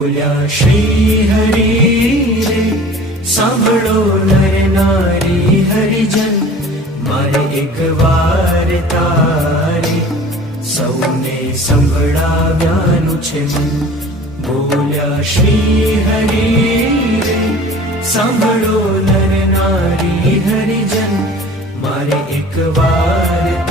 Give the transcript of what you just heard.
બોલ્યા શ્રી હરિ રે સાંભળો નર નારી હરિજન મારે એક વાર તારે સૌને સંભળાવ્યાનું છે મન બોલ્યા શ્રી હરિ રે સાંભળો નર નારી હરિજન મારે એક વાર